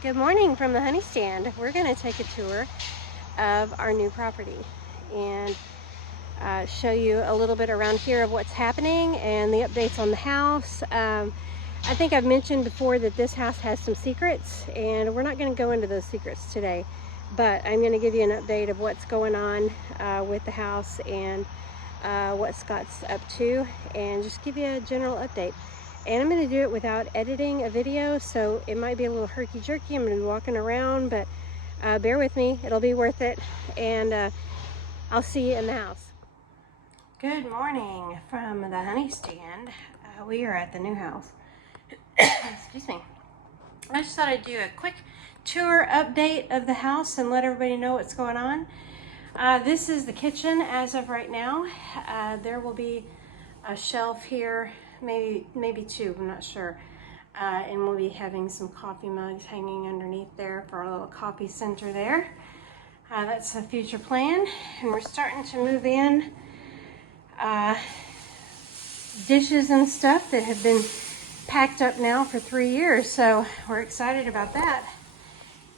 Good morning from the honey stand. We're going to take a tour of our new property and show you a little bit around here of what's happening and the updates on the house. I think I've mentioned before that this house has some secrets, and we're not going to go into those secrets today, but I'm going to give you an update of what's going on with the house and what Scott's up to, and just give you a general update. And I'm going to do it without editing a video, so it might be a little herky-jerky. I'm going to be walking around, but bear with me. It'll be worth it, and I'll see you in the house. Good morning from the honey stand. We are at the new house. Excuse me. I just thought I'd do a quick tour update of the house and let everybody know what's going on. This is the kitchen as of right now. There will be a shelf here, maybe two, I'm not sure. And we'll be having some coffee mugs hanging underneath there for our little coffee center there. That's a future plan. And we're starting to move in dishes and stuff that have been packed up now for 3 years. So we're excited about that.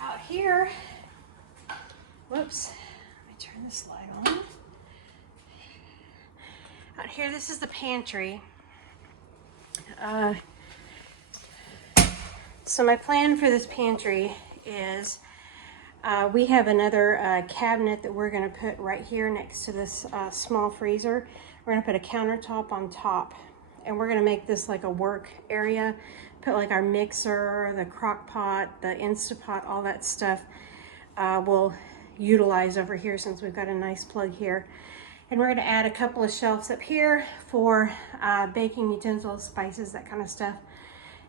Out here, whoops, let me turn this light on. Out here, this is the pantry. So my plan for this pantry is we have another cabinet that we're going to put right here next to this small freezer. We're going to put a countertop on top, and we're going to make this like a work area. Put like our mixer, the crock pot, the Instapot, all that stuff we'll utilize over here since we've got a nice plug here. And we're going to add a couple of shelves up here for baking utensils, spices, that kind of stuff.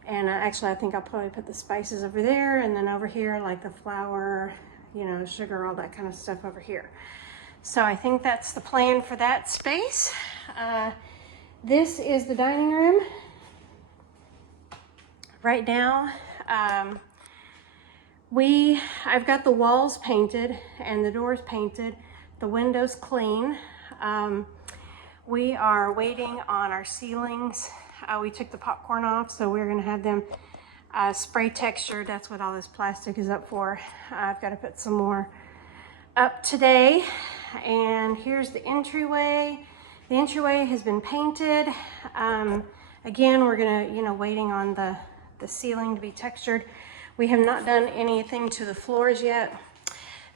And actually, I think I'll probably put the spices over there, and then over here, like the flour, you know, sugar, all that kind of stuff over here. So I think that's the plan for that space. This is the dining room. Right now, I've got the walls painted and the doors painted, the windows clean. We are waiting on our ceilings. We took the popcorn off, so we're gonna have them spray textured. That's what all this plastic is up for. I've got to put some more up today. And here's the entryway. The entryway has been painted. Again, we're gonna, waiting on the ceiling to be textured. We have not done anything to the floors yet.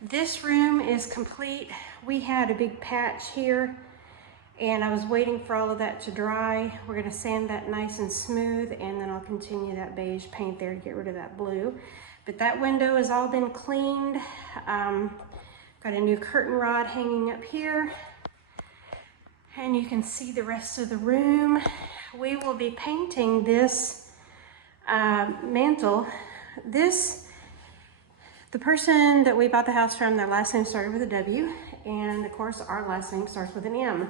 This room is complete. We had a big patch here, and I was waiting for all of that to dry. We're gonna sand that nice and smooth, and then I'll continue that beige paint there to get rid of that blue. But that window has all been cleaned. Got a new curtain rod hanging up here, and you can see the rest of the room. We will be painting this mantle. The person that we bought the house from, their last name started with a W, and of course our last name starts with an M.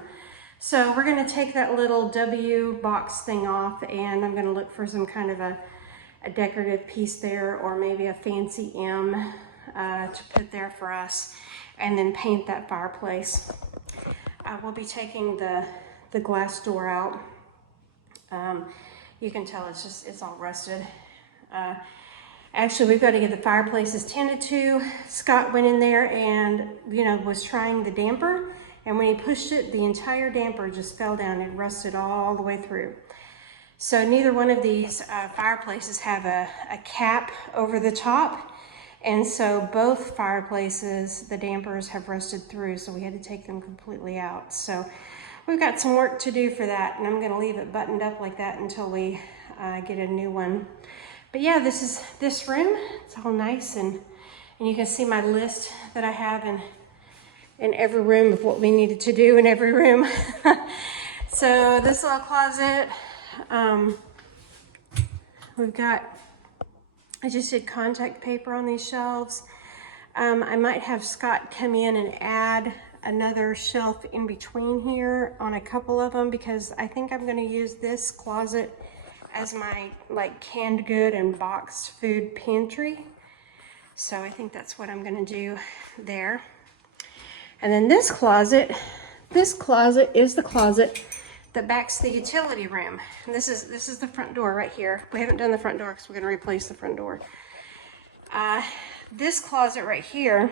So we're gonna take that little W box thing off, and I'm gonna look for some kind of a decorative piece there, or maybe a fancy M to put there for us, and then paint that fireplace. We'll be taking the glass door out. You can tell it's all rusted. Actually, we've got to get the fireplaces tended to. Scott went in there and, was trying the damper. And when he pushed it, the entire damper just fell down and rusted all the way through. So neither one of these fireplaces have a cap over the top. And so both fireplaces, the dampers have rusted through. So we had to take them completely out. So we've got some work to do for that. And I'm going to leave it buttoned up like that until we get a new one. But yeah, this is this room. It's all nice, and you can see my list that I have in every room of what we needed to do in every room. So this little closet, I just did contact paper on these shelves. I might have Scott come in and add another shelf in between here on a couple of them, because I think I'm going to use this closet as my canned good and boxed food pantry. So I think that's what I'm gonna do there. And then this closet is the closet that backs the utility room. And this is the front door right here. We haven't done the front door because we're gonna replace the front door. This closet right here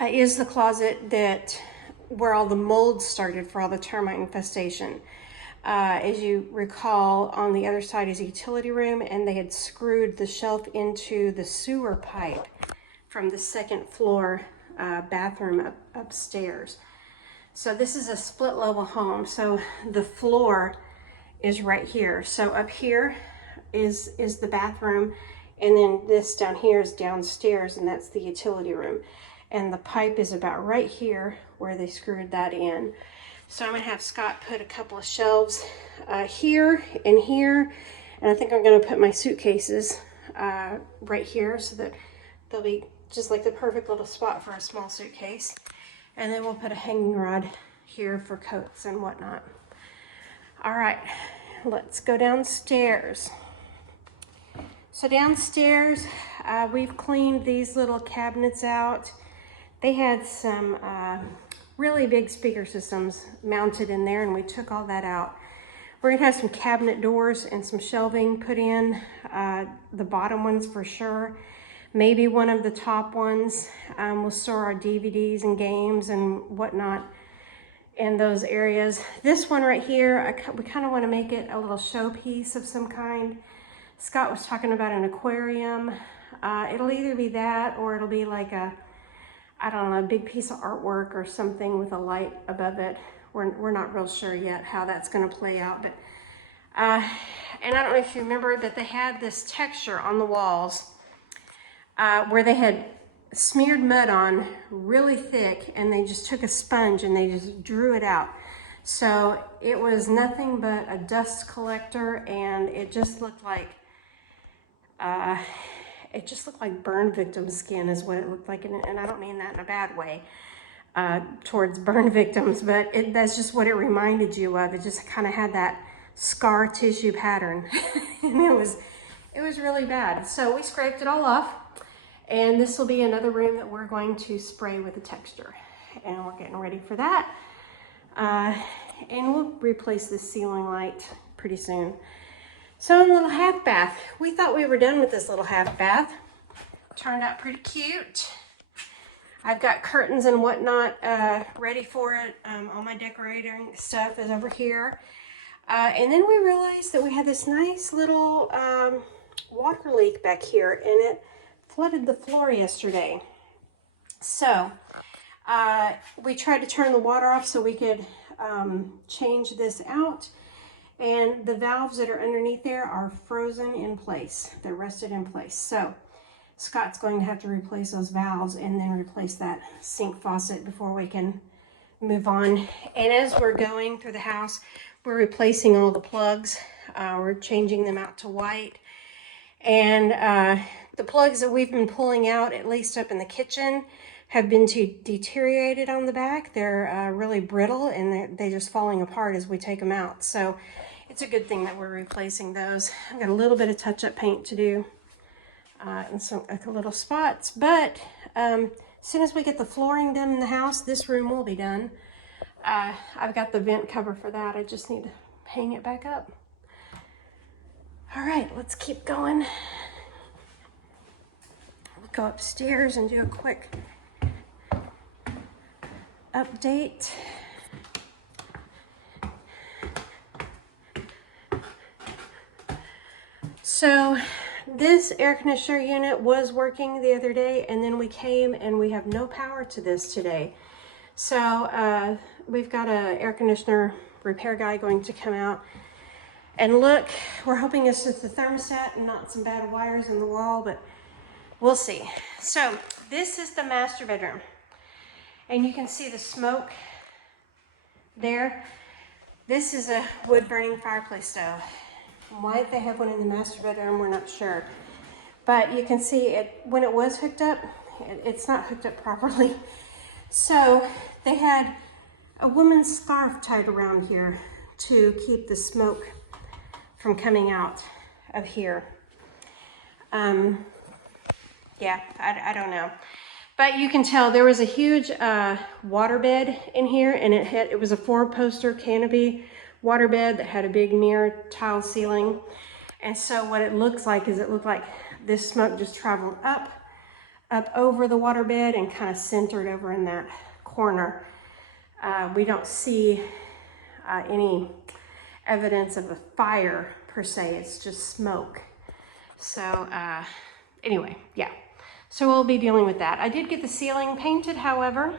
is the closet where all the mold started for all the termite infestation. As you recall, on the other side is a utility room, and they had screwed the shelf into the sewer pipe from the second floor bathroom upstairs. So this is a split level home. So the floor is right here. So up here is the bathroom, and then this down here is downstairs, and that's the utility room. And the pipe is about right here where they screwed that in. So I'm gonna have Scott put a couple of shelves here and here, and I think I'm gonna put my suitcases right here so that they'll be just like the perfect little spot for a small suitcase. And then we'll put a hanging rod here for coats and whatnot. All right, let's go downstairs. So downstairs, we've cleaned these little cabinets out. They had some really big speaker systems mounted in there, and we took all that out. We're gonna have some cabinet doors and some shelving put in, the bottom ones for sure. Maybe one of the top ones. We'll store our DVDs and games and whatnot in those areas. This one right here, we kind of want to make it a little showpiece of some kind. Scott was talking about an aquarium. It'll either be that, or it'll be like I don't know, a big piece of artwork or something with a light above it. We're not real sure yet how that's going to play out. But and I don't know if you remember, but they had this texture on the walls where they had smeared mud on really thick, and they just took a sponge and they just drew it out. So it was nothing but a dust collector, and it just looked like burn victim skin is what it looked like. And I don't mean that in a bad way towards burn victims, but that's just what it reminded you of. It just kind of had that scar tissue pattern. And it was really bad. So we scraped it all off, and this will be another room that we're going to spray with a texture, and we're getting ready for that. And we'll replace this ceiling light pretty soon. So in the little half bath, we thought we were done with this little half bath. Turned out pretty cute. I've got curtains and whatnot ready for it. All my decorating stuff is over here. And then we realized that we had this nice little water leak back here, and it flooded the floor yesterday. So we tried to turn the water off so we could change this out. And the valves that are underneath there are frozen in place. They're rested in place. So Scott's going to have to replace those valves and then replace that sink faucet before we can move on. And as we're going through the house, we're replacing all the plugs. We're changing them out to white. And the plugs that we've been pulling out, at least up in the kitchen, have been deteriorated on the back. They're really brittle, and they're just falling apart as we take them out. So it's a good thing that we're replacing those. I've got a little bit of touch-up paint to do and some little spots. But as soon as we get the flooring done in the house, this room will be done. I've got the vent cover for that. I just need to hang it back up. All right, let's keep going. We'll go upstairs and do a quick update. So this air conditioner unit was working the other day, and then we came and we have no power to this today. So we've got an air conditioner repair guy going to come out and look. We're hoping it's just the thermostat and not some bad wires in the wall, but we'll see. So this is the master bedroom, and you can see the smoke there. This is a wood burning fireplace stove. Why they have one in the master bedroom, we're not sure. But you can see it when it was hooked up, it's not hooked up properly. So they had a woman's scarf tied around here to keep the smoke from coming out of here. Yeah, I don't know. But you can tell there was a huge waterbed in here, and it was a 4-poster canopy waterbed that had a big mirror tile ceiling. And so what it looks like is it looked like this smoke just traveled up over the waterbed and kind of centered over in that corner. We don't see any evidence of a fire per se, it's just smoke. So anyway, yeah. So we'll be dealing with that. I did get the ceiling painted, however.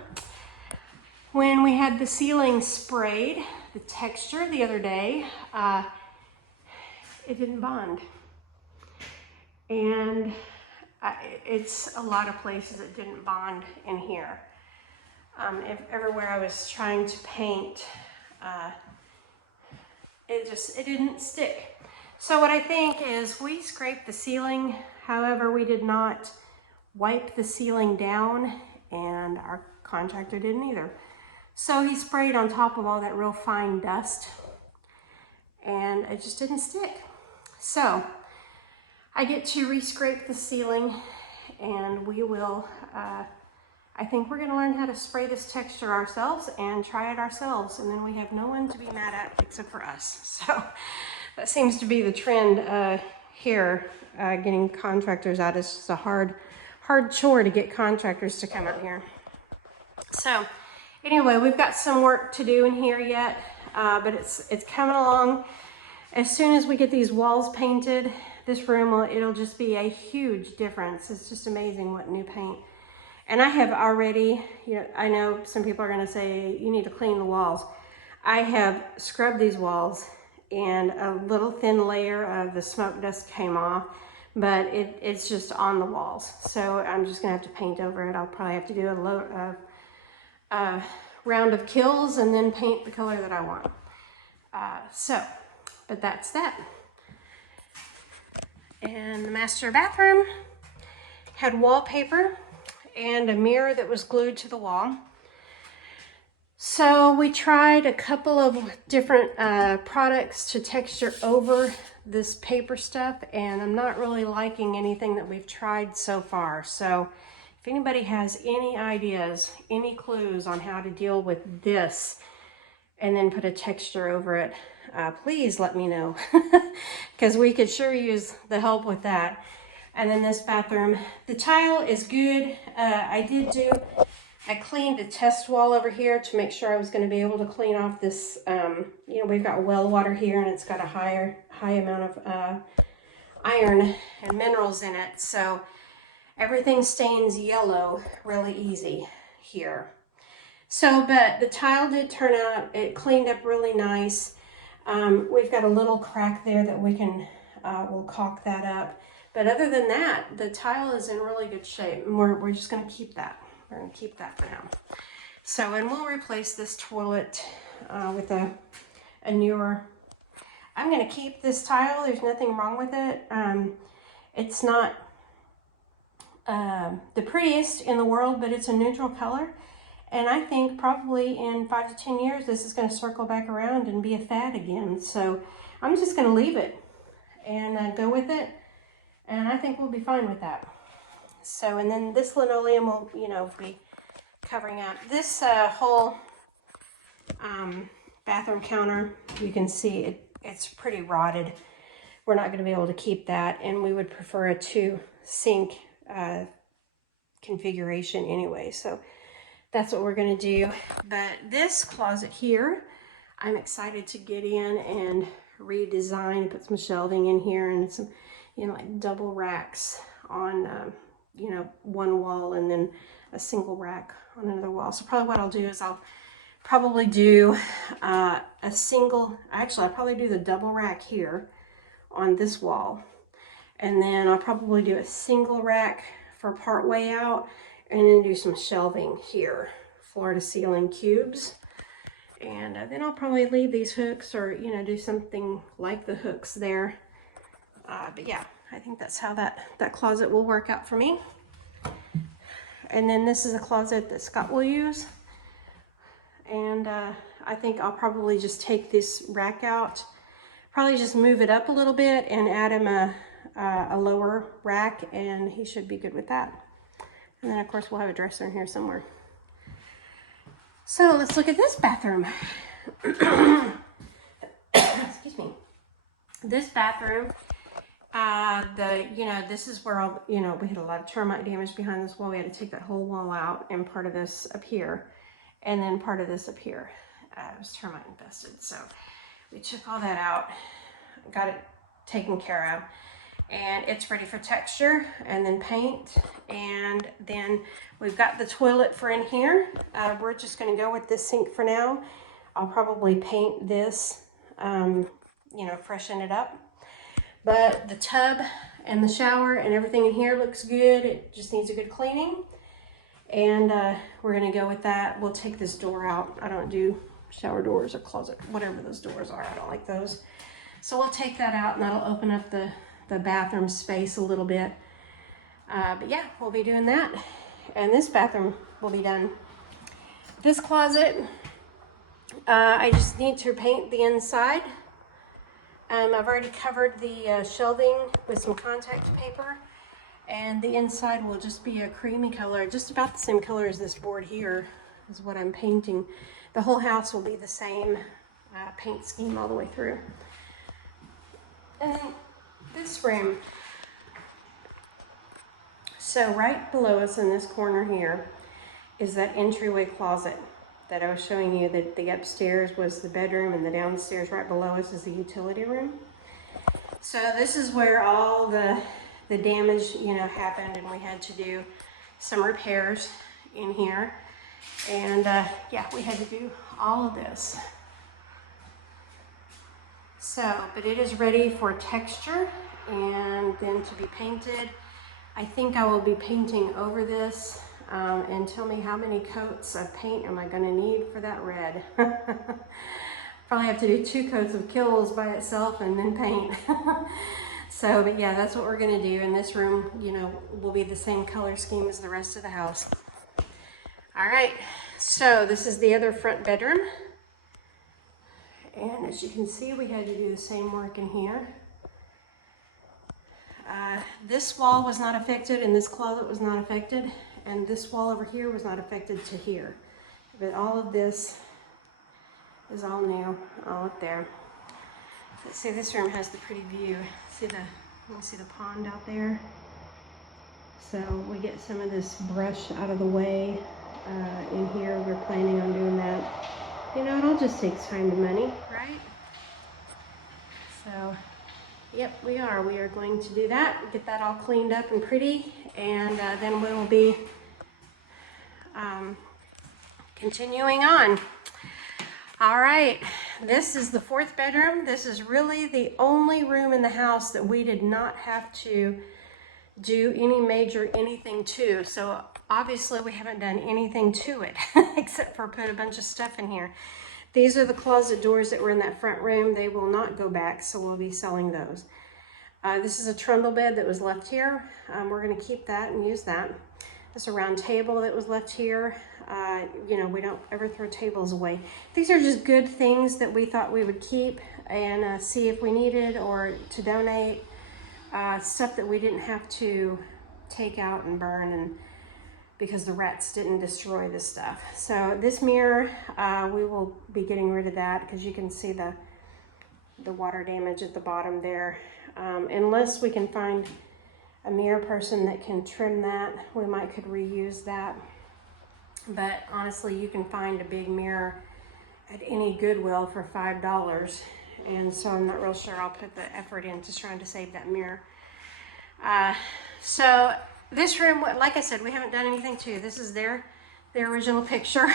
When we had the ceiling sprayed, the texture the other day, it didn't bond. And it's a lot of places it didn't bond in here. Everywhere I was trying to paint, it didn't stick. So what I think is we scraped the ceiling, however, we did not wipe the ceiling down, and our contractor didn't either. So he sprayed on top of all that real fine dust, and it just didn't stick. So I get to re-scrape the ceiling, and we will, I think we're gonna learn how to spray this texture ourselves and try it ourselves, and then we have no one to be mad at except for us. So that seems to be the trend here, getting contractors out. It's just a hard chore to get contractors to come out here. So anyway, we've got some work to do in here yet, but it's coming along. As soon as we get these walls painted, this room, it'll just be a huge difference. It's just amazing what new paint. And I have already, I know some people are gonna say, you need to clean the walls. I have scrubbed these walls, and a little thin layer of the smoke dust came off, but it's just on the walls. So I'm just gonna have to paint over it. I'll probably have to do a round of kills and then paint the color that I want. But that's that. And the master bathroom had wallpaper and a mirror that was glued to the wall. So we tried a couple of different products to texture over this paper stuff, and I'm not really liking anything that we've tried so far. So if anybody has any ideas, any clues on how to deal with this and then put a texture over it, please let me know, because we could sure use the help with that. And then this bathroom, the tile is good. I cleaned a test wall over here to make sure I was going to be able to clean off this. We've got well water here, and it's got a high amount of iron and minerals in it. So everything stains yellow really easy here. So, but the tile did turn out, it cleaned up really nice. We've got a little crack there that we can, we'll caulk that up. But other than that, the tile is in really good shape, and we're just gonna keep that. We're gonna keep that for now. So, and we'll replace this toilet with a newer. I'm gonna keep this tile, there's nothing wrong with it. It's not the prettiest in the world, but it's a neutral color. And I think probably in 5 to 10 years, this is gonna circle back around and be a fad again. So I'm just gonna leave it and go with it. And I think we'll be fine with that. So, and then this linoleum will, be covering up. This whole bathroom counter, you can see it's pretty rotted. We're not gonna be able to keep that, and we would prefer a 2-sink configuration anyway. So that's what we're gonna do. But this closet here, I'm excited to get in and redesign, put some shelving in here and some, like double racks on, one wall, and then a single rack on another wall. So probably what I'll do is I'll probably do I'll probably do the double rack here on this wall. And then I'll probably do a single rack for part way out, and then do some shelving here, floor to ceiling cubes. And then I'll probably leave these hooks, or, do something like the hooks there. But yeah, I think that's how that closet will work out for me. And then this is a closet that Scott will use. And I think I'll probably just take this rack out, probably just move it up a little bit and add him a lower rack, and he should be good with that. And then of course we'll have a dresser in here somewhere. So let's look at this bathroom. Excuse me. This bathroom This is where all, we had a lot of termite damage behind this wall. We had to take that whole wall out, and part of this up here, and then part of this up here. It was termite infested. So we took all that out, got it taken care of, and it's ready for texture and then paint. And then we've got the toilet for in here. We're just gonna go with this sink for now. I'll probably paint this, freshen it up. But the tub and the shower and everything in here looks good. It just needs a good cleaning. And we're gonna go with that. We'll take this door out. I don't do shower doors or closet, whatever those doors are. I don't like those. So we'll take that out, and that'll open up the bathroom space a little bit. But yeah, we'll be doing that. And this bathroom will be done. This closet, I just need to paint the inside. I've already covered the shelving with some contact paper, and the inside will just be a creamy color, just about the same color as this board here is what I'm painting. The whole house will be the same paint scheme all the way through. And then this room. So right below us in this corner here is that entryway closet that I was showing you. That the upstairs was the bedroom, and the downstairs right below us is the utility room. So this is where all the damage, happened, and we had to do some repairs in here. And yeah, we had to do all of this. So, but it is ready for texture and then to be painted. I think I will be painting over this, and tell me how many coats of paint am I going to need for that red. Probably have to do 2 coats of Kills by itself and then paint. So, but yeah, that's what we're going to do. And this room, will be the same color scheme as the rest of the house. All right, so this is the other front bedroom. And as you can see, we had to do the same work in here. This wall was not affected, and this closet was not affected, and this wall over here was not affected to here. But all of this is all new, all up there. Let's see, this room has the pretty view. You see the pond out there? So we get some of this brush out of the way in here. We're planning on doing that. It all just takes time and money, right? So, yep, we are going to do that, get that all cleaned up and pretty, and then we will be continuing on. All right, this is the 4th bedroom. This is really the only room in the house that we did not have to do any major anything to. So obviously we haven't done anything to it except for put a bunch of stuff in here. These are the closet doors that were in that front room. They will not go back, so we'll be selling those. This is a trundle bed that was left here. We're going to keep that and use that. This is a round table that was left here. We don't ever throw tables away. These are just good things that we thought we would keep and see if we needed or to donate. Stuff that we didn't have to take out and burn, and because the rats didn't destroy this stuff. So this mirror, we will be getting rid of that because you can see the water damage at the bottom there. Unless we can find a mirror person that can trim that, we could reuse that. But honestly, you can find a big mirror at any Goodwill for $5. And so I'm not real sure I'll put the effort into trying to save that mirror. So this room, like I said, we haven't done anything to. This is their original picture.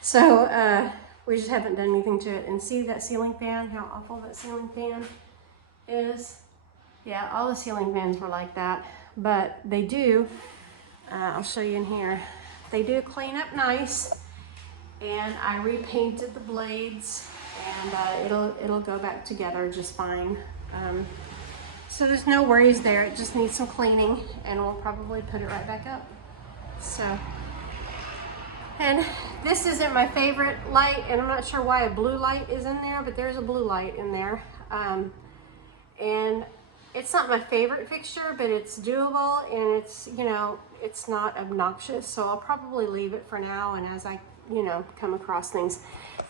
So we just haven't done anything to it. And see that ceiling fan, how awful that ceiling fan is? Yeah, all the ceiling fans were like that. But they do, I'll show you in here, they do clean up nice. And I repainted the blades, and it'll go back together just fine. So there's no worries there. It just needs some cleaning, and we'll probably put it right back up. So, and this isn't my favorite light, and I'm not sure why a blue light is in there, but there's a blue light in there. And it's not my favorite fixture, but it's doable, and it's, it's not obnoxious. So I'll probably leave it for now, and as I come across things.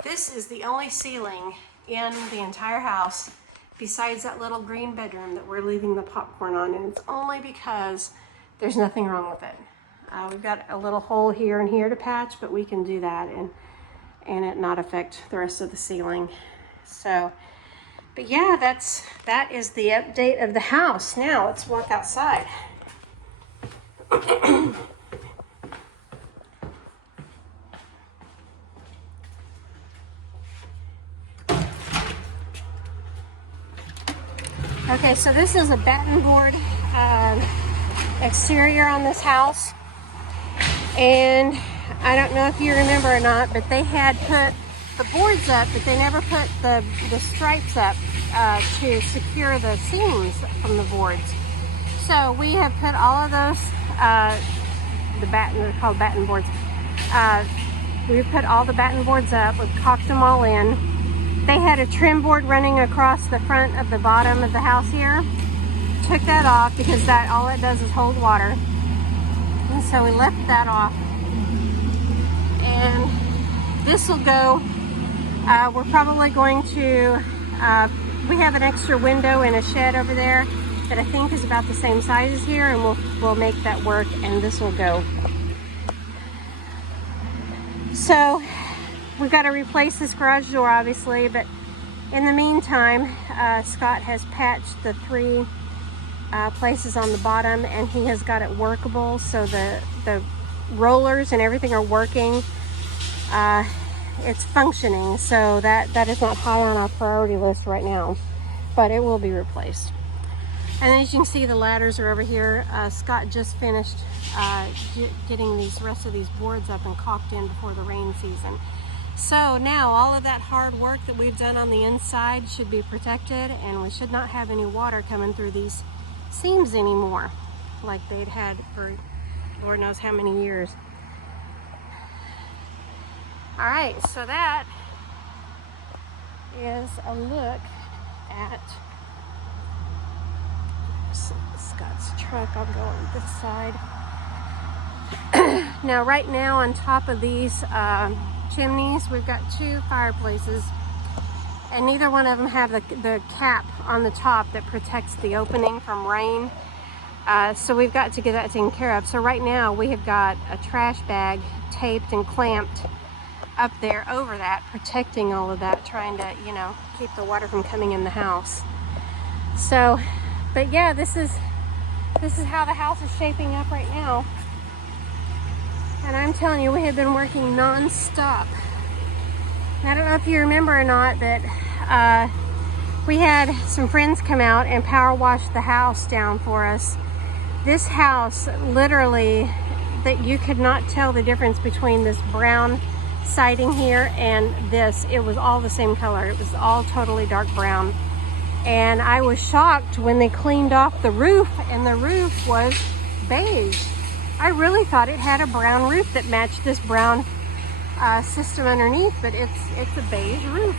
This is the only ceiling in the entire house besides that little green bedroom that we're leaving the popcorn on, and it's only because there's nothing wrong with it. We've got a little hole here and here to patch, but we can do that and it not affect the rest of the ceiling. So, but yeah, that is the update of the house. Now let's walk outside. Okay, so this is a batten board exterior on this house, and I don't know if you remember or not, but they had put the boards up, but they never put the stripes up to secure the seams from the boards. So we have put all of those, they're called batten boards. We've put all the batten boards up, we've caulked them all in. They had a trim board running across the front of the bottom of the house here. Took that off because that all it does is hold water. And so we left that off. And this will go, we're probably going to, we have an extra window in a shed over there that I think is about the same size as here, and we'll make that work, and this will go. So we've got to replace this garage door, obviously, but in the meantime, Scott has patched the 3 places on the bottom, and he has got it workable, so the rollers and everything are working. It's functioning, so that is not high on our priority list right now, but it will be replaced. And as you can see, the ladders are over here. Scott just finished getting these rest of these boards up and caulked in before the rain season. So now all of that hard work that we've done on the inside should be protected, and we should not have any water coming through these seams anymore like they'd had for Lord knows how many years. All right, so that is a look at Scott's truck. I'll go on this side. Now right now on top of these chimneys, we've got 2 fireplaces, and neither one of them have the cap on the top that protects the opening from rain. So we've got to get that taken care of. So right now we have got a trash bag taped and clamped up there over that, protecting all of that, trying to, you know, keep the water from coming in the house. So, but yeah, this is how the house is shaping up right now. And I'm telling you, we have been working non-stop. I don't know if you remember or not that we had some friends come out and power wash the house down for us. This house, literally, that you could not tell the difference between this brown siding here and this. It was all the same color. It was all totally dark brown. And I was shocked when they cleaned off the roof, and the roof was beige. I really thought it had a brown roof that matched this brown system underneath, but it's a beige roof.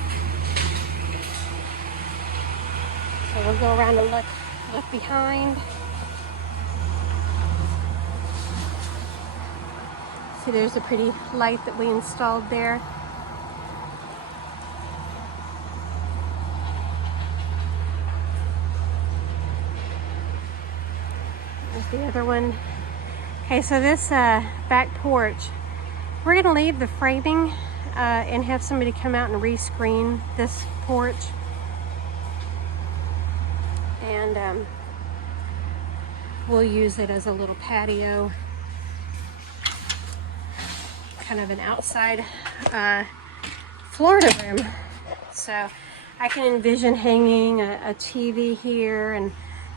So we'll go around and look behind. See, there's a pretty light that we installed there. There's the other one. Okay, so this back porch, we're gonna leave the framing and have somebody come out and rescreen this porch. And we'll use it as a little patio, kind of an outside Florida room. So I can envision hanging a TV here and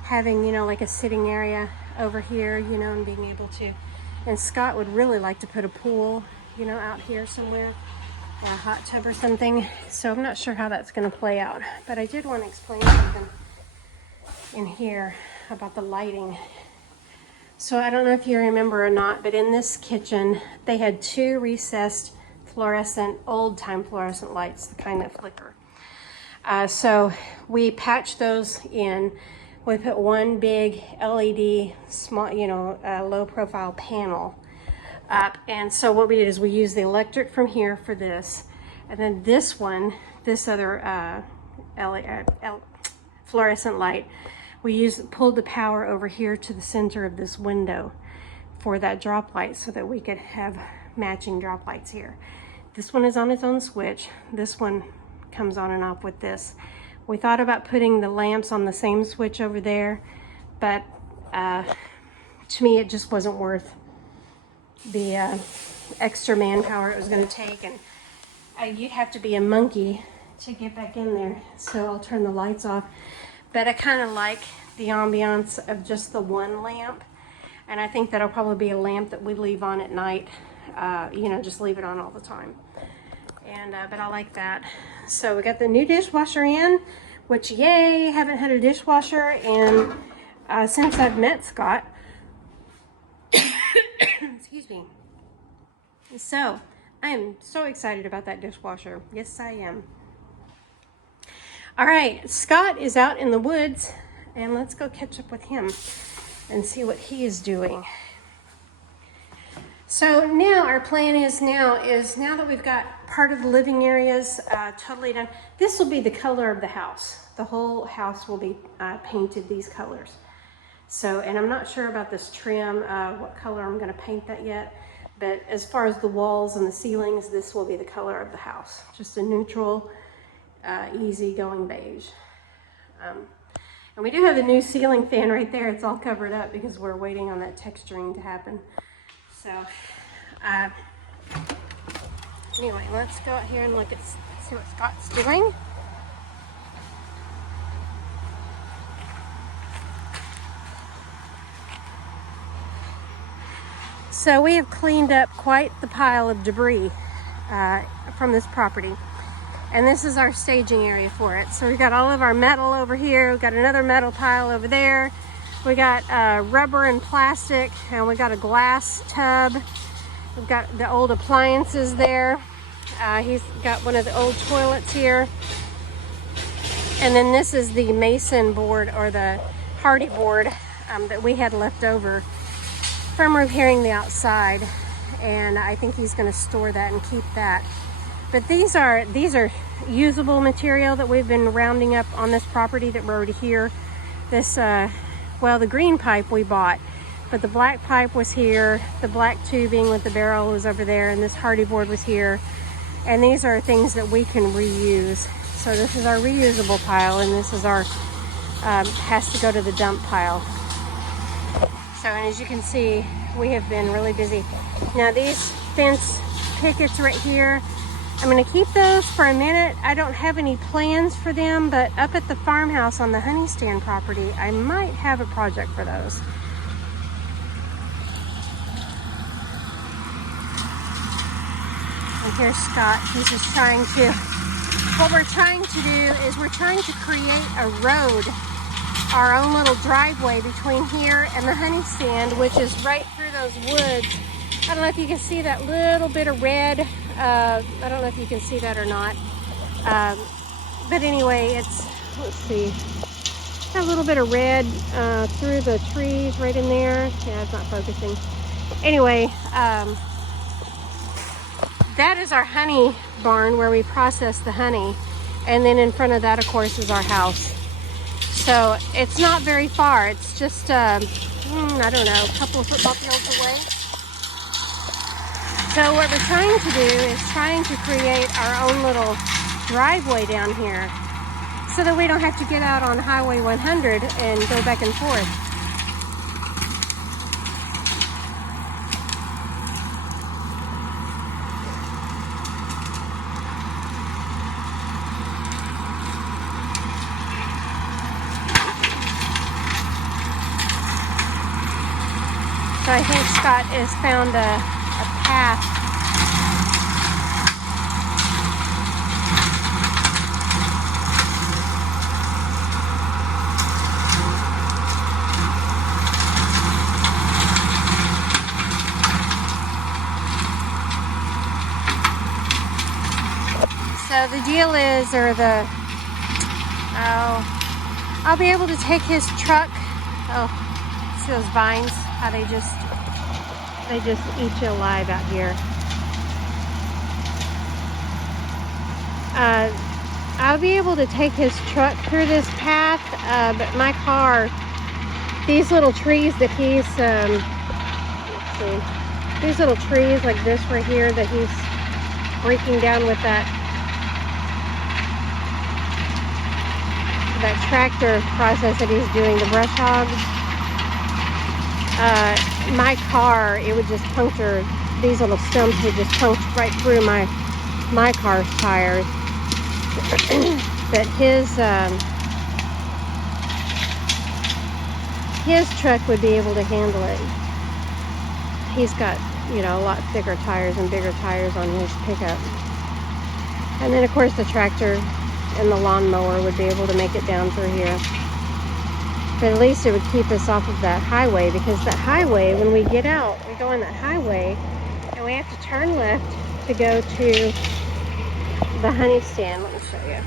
having, you know, like a sitting area over here, you know, and being able to, and Scott would really like to put a pool, you know, out here somewhere, or a hot tub or something. So I'm not sure how that's going to play out, but I did want to explain something in here about the lighting. So I don't know if you remember or not, but in this kitchen, they had 2 recessed fluorescent, old-time fluorescent lights, the kind that flicker. So we patched those in. We put 1 big LED, small, you know, low-profile panel up. And so what we did is we used the electric from here for this, and then this one, this other fluorescent light. We pulled the power over here to the center of this window for that drop light so that we could have matching drop lights here. This one is on its own switch. This one comes on and off with this. We thought about putting the lamps on the same switch over there, but to me it just wasn't worth the extra manpower it was going to take, and you'd have to be a monkey to get back in there. So I'll turn the lights off, but I kind of like the ambiance of just the one lamp, and I think that'll probably be a lamp that we leave on at night, you know, just leave it on all the time. And but I like that. So we got the new dishwasher in, which yay, haven't had a dishwasher and since I've met Scott. Excuse me. So I am so excited about that dishwasher. Yes, I am. All right, Scott is out in the woods, and let's go catch up with him and see what he is doing. So now our plan is now that we've got part of the living areas totally done, this will be the color of the house. The whole house will be painted these colors. So, and I'm not sure about this trim, what color I'm going to paint that yet. But as far as the walls and the ceilings, this will be the color of the house. Just a neutral, easy going beige. And we do have the new ceiling fan right there. It's all covered up because we're waiting on that texturing to happen. So, anyway, let's go out here and look at, see what Scott's doing. So we have cleaned up quite the pile of debris from this property. And this is our staging area for it. So we've got all of our metal over here. We've got another metal pile over there. We got rubber and plastic, and we got a glass tub. We've got the old appliances there. He's got one of the old toilets here. And then this is the mason board, or the hardy board that we had left over from repairing the outside. And I think he's going to store that and keep that. But these are usable material that we've been rounding up on this property that we're already here. This, well, the green pipe we bought, but the black pipe was here. The black tubing with the barrel was over there, and this hardy board was here. And these are things that we can reuse. So this is our reusable pile, and this is our, has to go to the dump pile. So, and as you can see, we have been really busy. Now these fence pickets right here, I'm going to keep those for a minute. I don't have any plans for them, but up at the farmhouse on the honey stand property, I might have a project for those. And here's Scott. He's just trying to, what we're trying to do is we're trying to create a road, our own little driveway between here and the honey stand, which is right through those woods. I don't know if you can see that little bit of red. I don't know if you can see that or not. But anyway, it's, let's see, got a little bit of red through the trees right in there. Yeah, it's not focusing. Anyway, that is our honey barn where we process the honey. And then in front of that, of course, is our house. So it's not very far. It's just, I don't know, a couple of football fields away. So what we're trying to do is trying to create our own little driveway down here so that we don't have to get out on Highway 100 and go back and forth. So I think Scott has found a path. So the deal is, I'll be able to take his truck. Oh, see those vines? How they just eat you alive out here. I'll be able to take his truck through this path, but my car, these little trees that he's, let's see, these little trees like this right here that he's breaking down with that tractor process that he's doing, the brush hogs. My car, it would just puncture, these little stumps would just punch right through my car's tires. But his truck would be able to handle it. He's got, you know, a lot thicker tires and bigger tires on his pickup. And then of course the tractor and the lawnmower would be able to make it down through here. But at least it would keep us off of that highway, because that highway, when we get out, we go on that highway and we have to turn left to go to the honey stand. Let me show you.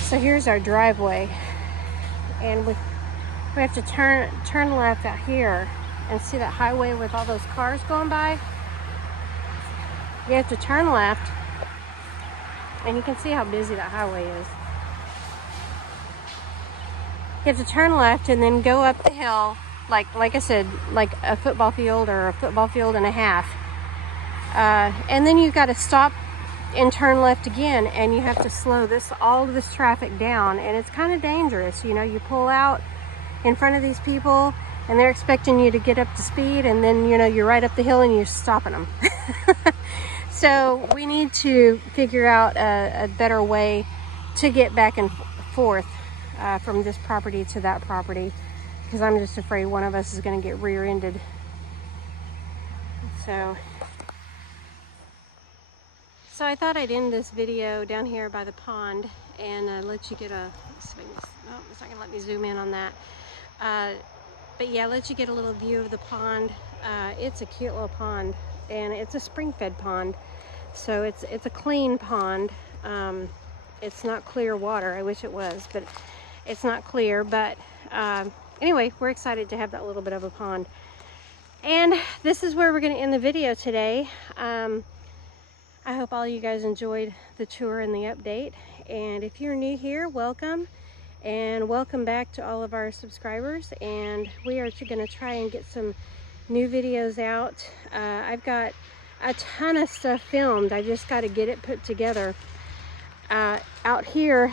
So here's our driveway, and we have to turn left out here, and see that highway with all those cars going by? You have to turn left, and you can see how busy that highway is. You have to turn left and then go up the hill, like I said, like a football field or a football field and a half. And then you've got to stop and turn left again, and you have to slow all of this traffic down, and it's kind of dangerous. You know, you pull out in front of these people and they're expecting you to get up to speed, and then, you know, you're right up the hill and you're stopping them. So we need to figure out a better way to get back and forth from this property to that property, because I'm just afraid one of us is going to get rear-ended. So I thought I'd end this video down here by the pond and let you get a, oh, it's not gonna let me zoom in on that. But yeah, let you get a little view of the pond. It's a cute little pond, and it's a spring-fed pond. So it's a clean pond. It's not clear water. I wish it was, but it's not clear. But anyway, we're excited to have that little bit of a pond. And this is where we're gonna end the video today. I hope all you guys enjoyed the tour and the update. And if you're new here, welcome. And welcome back to all of our subscribers. And we are going to try and get some new videos out. I've got a ton of stuff filmed. I just got to get it put together. Out here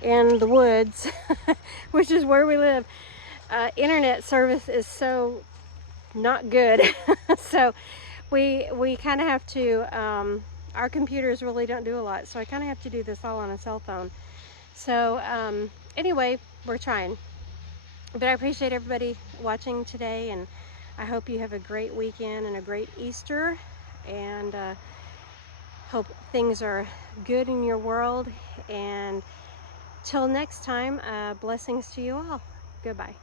in the woods, which is where we live, internet service is so not good. So we kind of have to, our computers really don't do a lot, so I kind of have to do this all on a cell phone. So anyway, we're trying. But I appreciate everybody watching today, and I hope you have a great weekend and a great Easter, and hope things are good in your world. And till next time, blessings to you all. Goodbye.